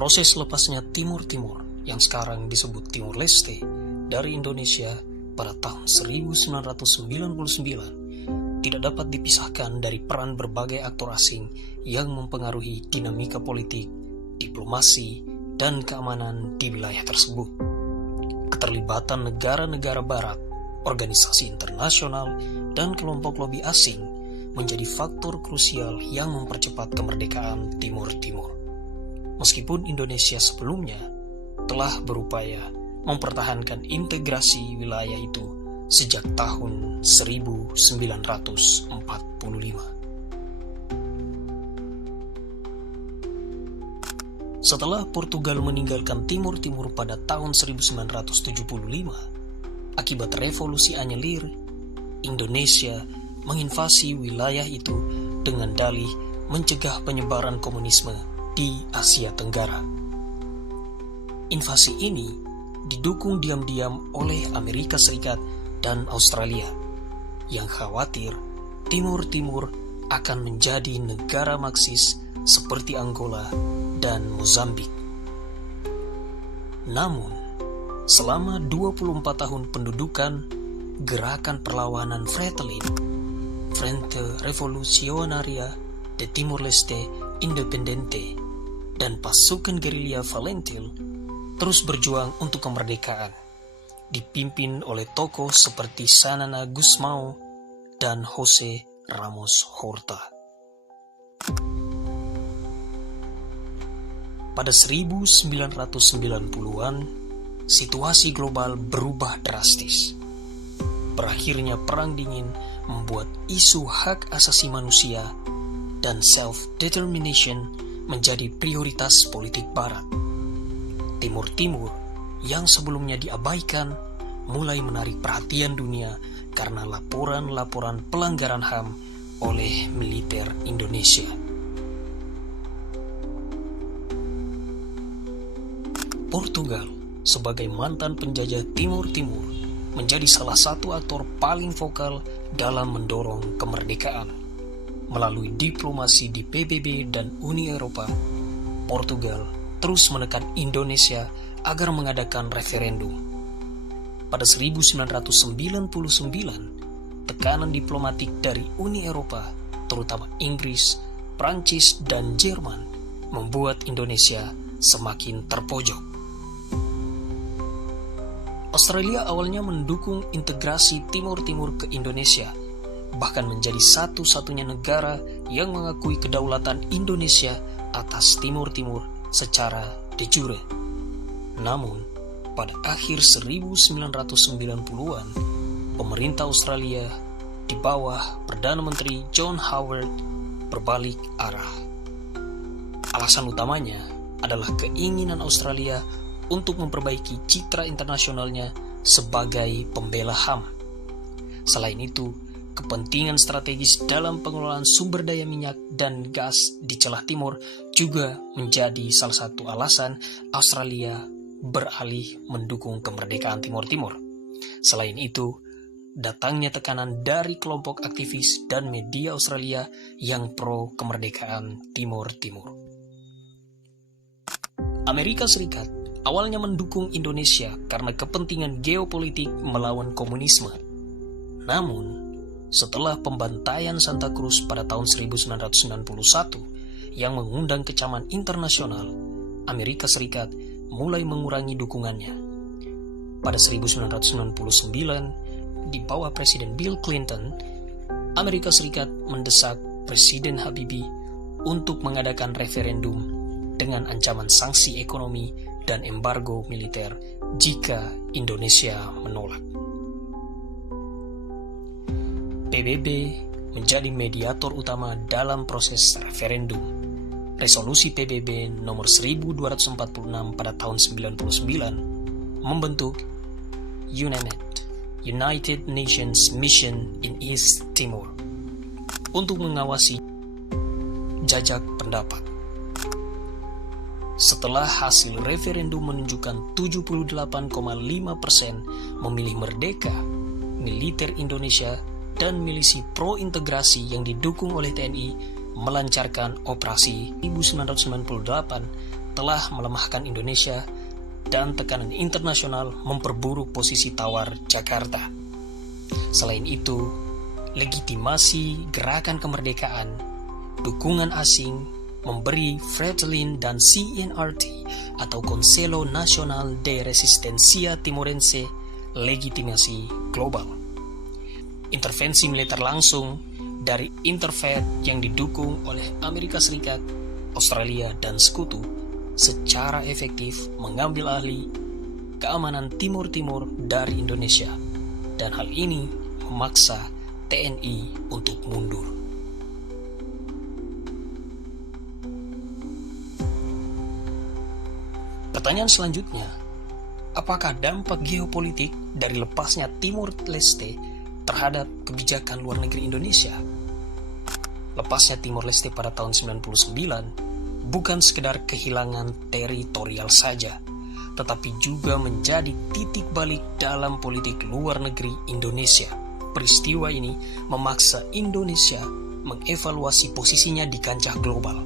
Proses lepasnya Timur Timur yang sekarang disebut Timur Leste dari Indonesia pada tahun 1999 tidak dapat dipisahkan dari peran berbagai aktor asing yang mempengaruhi dinamika politik, diplomasi, dan keamanan di wilayah tersebut. Keterlibatan negara-negara barat, organisasi internasional, dan kelompok lobi asing menjadi faktor krusial yang mempercepat kemerdekaan Timur Timur. Meskipun Indonesia sebelumnya telah berupaya mempertahankan integrasi wilayah itu sejak tahun 1945. Setelah Portugal meninggalkan Timur Timur pada tahun 1975, akibat revolusi Anyelir, Indonesia menginvasi wilayah itu dengan dalih mencegah penyebaran komunisme di Asia Tenggara. Invasi ini didukung diam-diam oleh Amerika Serikat dan Australia yang khawatir Timur Timur akan menjadi negara Marxis seperti Angola dan Mozambik. Namun, selama 24 tahun pendudukan, gerakan perlawanan Fretilin, Frente Revolucionaria de Timor-Leste Independente, dan pasukan gerilya Valentil terus berjuang untuk kemerdekaan, dipimpin oleh tokoh seperti Xanana Gusmão dan Jose Ramos Horta. Pada 1990-an, situasi global berubah drastis. Berakhirnya Perang Dingin membuat isu hak asasi manusia dan self-determination menjadi prioritas politik Barat. Timur Timur yang sebelumnya diabaikan mulai menarik perhatian dunia karena laporan-laporan pelanggaran HAM oleh militer Indonesia. Portugal sebagai mantan penjajah Timur Timur menjadi salah satu aktor paling vokal dalam mendorong kemerdekaan. Melalui diplomasi di PBB dan Uni Eropa, Portugal terus menekan Indonesia agar mengadakan referendum. Pada 1999, tekanan diplomatik dari Uni Eropa, terutama Inggris, Prancis, dan Jerman, membuat Indonesia semakin terpojok. Australia awalnya mendukung integrasi Timur Timur ke Indonesia, bahkan menjadi satu-satunya negara yang mengakui kedaulatan Indonesia atas Timur Timur secara de jure. Namun, pada akhir 1990-an, pemerintah Australia di bawah Perdana Menteri John Howard berbalik arah. Alasan utamanya adalah keinginan Australia untuk memperbaiki citra internasionalnya sebagai pembela HAM. Selain itu, kepentingan strategis dalam pengelolaan sumber daya minyak dan gas di Celah Timur juga menjadi salah satu alasan Australia beralih mendukung kemerdekaan Timur Timur. Selain itu, datangnya tekanan dari kelompok aktivis dan media Australia yang pro kemerdekaan Timur Timur. Amerika Serikat awalnya mendukung Indonesia karena kepentingan geopolitik melawan komunisme. Namun, setelah pembantaian Santa Cruz pada tahun 1991 yang mengundang kecaman internasional, Amerika Serikat mulai mengurangi dukungannya. Pada 1999, di bawah Presiden Bill Clinton, Amerika Serikat mendesak Presiden Habibie untuk mengadakan referendum dengan ancaman sanksi ekonomi dan embargo militer jika Indonesia menolak. PBB menjadi mediator utama dalam proses referendum. Resolusi PBB nomor 1246 pada tahun 1999 membentuk UNAMID, United Nations Mission in East Timor, untuk mengawasi jajak pendapat. Setelah hasil referendum menunjukkan 78,5% memilih merdeka, militer Indonesia dan milisi pro-integrasi yang didukung oleh TNI melancarkan operasi 1998 telah melemahkan Indonesia dan tekanan internasional memperburuk posisi tawar Jakarta. Selain itu, legitimasi gerakan kemerdekaan, dukungan asing, memberi Fretilin dan CNRT atau Consejo Nacional de Resistencia Timorense legitimasi global. Intervensi militer langsung dari Interfaith yang didukung oleh Amerika Serikat, Australia, dan Sekutu secara efektif mengambil alih keamanan Timur Timur dari Indonesia, dan hal ini memaksa TNI untuk mundur. Pertanyaan selanjutnya, apakah dampak geopolitik dari lepasnya Timor Leste terhadap kebijakan luar negeri Indonesia? Lepasnya Timor Leste pada tahun 1999 bukan sekedar kehilangan teritorial saja, tetapi juga menjadi titik balik dalam politik luar negeri Indonesia. Peristiwa ini memaksa Indonesia mengevaluasi posisinya di kancah global,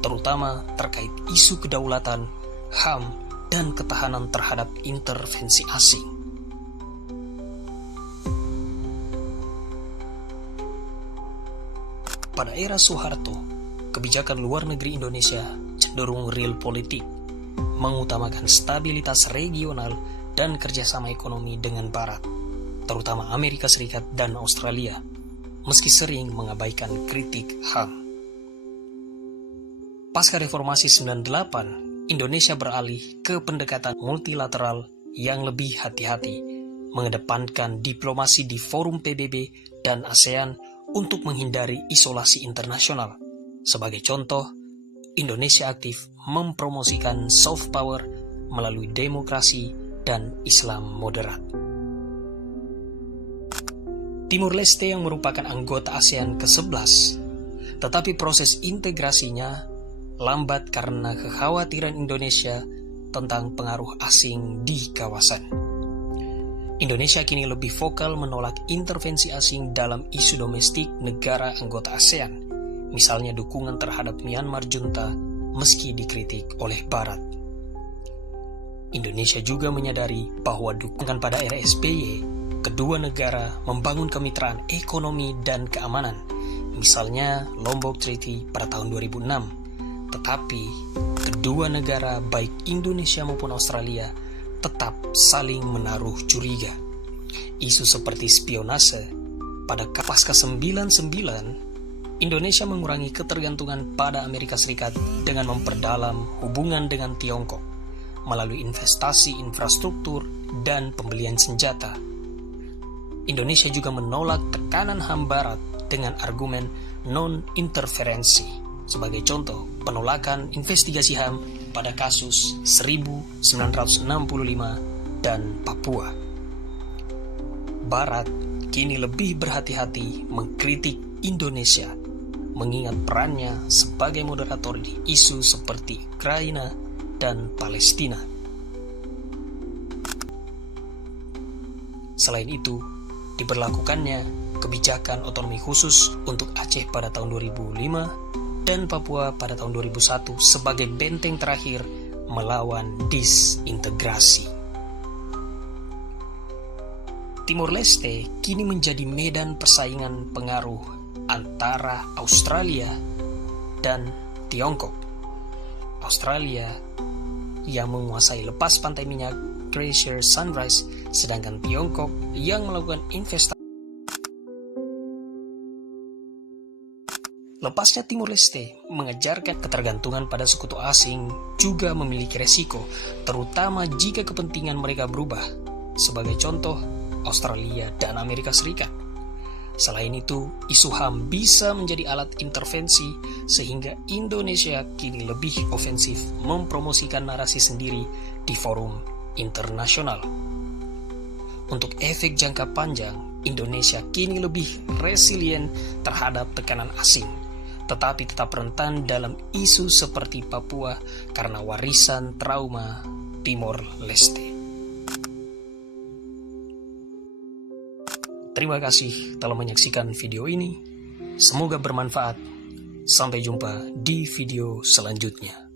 terutama terkait isu kedaulatan, HAM, dan ketahanan terhadap intervensi asing. Pada era Soeharto, kebijakan luar negeri Indonesia cenderung realpolitik, mengutamakan stabilitas regional dan kerjasama ekonomi dengan Barat, terutama Amerika Serikat dan Australia, meski sering mengabaikan kritik HAM. Pasca Reformasi 98, Indonesia beralih ke pendekatan multilateral yang lebih hati-hati, mengedepankan diplomasi di forum PBB dan ASEAN untuk menghindari isolasi internasional. Sebagai contoh, Indonesia aktif mempromosikan soft power melalui demokrasi dan Islam moderat. Timor Leste yang merupakan anggota ASEAN ke-11, tetapi proses integrasinya lambat karena kekhawatiran Indonesia tentang pengaruh asing di kawasan. Indonesia kini lebih vokal menolak intervensi asing dalam isu domestik negara anggota ASEAN, misalnya dukungan terhadap Myanmar junta meski dikritik oleh Barat. Indonesia juga menyadari bahwa dukungan pada era SBY, kedua negara membangun kemitraan ekonomi dan keamanan, misalnya Lombok Treaty pada tahun 2006, tetapi kedua negara baik Indonesia maupun Australia tetap saling menaruh curiga. Isu seperti spionase pada pasca 99, Indonesia mengurangi ketergantungan pada Amerika Serikat dengan memperdalam hubungan dengan Tiongkok melalui investasi infrastruktur dan pembelian senjata. Indonesia juga menolak tekanan HAM Barat dengan argumen non-interferensi. Sebagai contoh, penolakan investigasi HAM pada kasus 1965 dan Papua. Barat kini lebih berhati-hati mengkritik Indonesia, mengingat perannya sebagai moderator di isu seperti Ukraina dan Palestina. Selain itu, diberlakukannya kebijakan otonomi khusus untuk Aceh pada tahun 2005 dan Papua pada tahun 2001 sebagai benteng terakhir melawan disintegrasi. Timor Leste kini menjadi medan persaingan pengaruh antara Australia dan Tiongkok. Australia yang menguasai lepas pantai minyak Glacier Sunrise, sedangkan Tiongkok yang melakukan investasi. Lepasnya Timor Leste mengejarkan ketergantungan pada sekutu asing juga memiliki resiko, terutama jika kepentingan mereka berubah. Sebagai contoh, Australia dan Amerika Serikat. Selain itu, isu HAM bisa menjadi alat intervensi sehingga Indonesia kini lebih ofensif mempromosikan narasi sendiri di forum internasional. Untuk efek jangka panjang, Indonesia kini lebih resilient terhadap tekanan asing, tetapi tetap rentan dalam isu seperti Papua karena warisan trauma Timor Leste. Terima kasih telah menyaksikan video ini. Semoga bermanfaat. Sampai jumpa di video selanjutnya.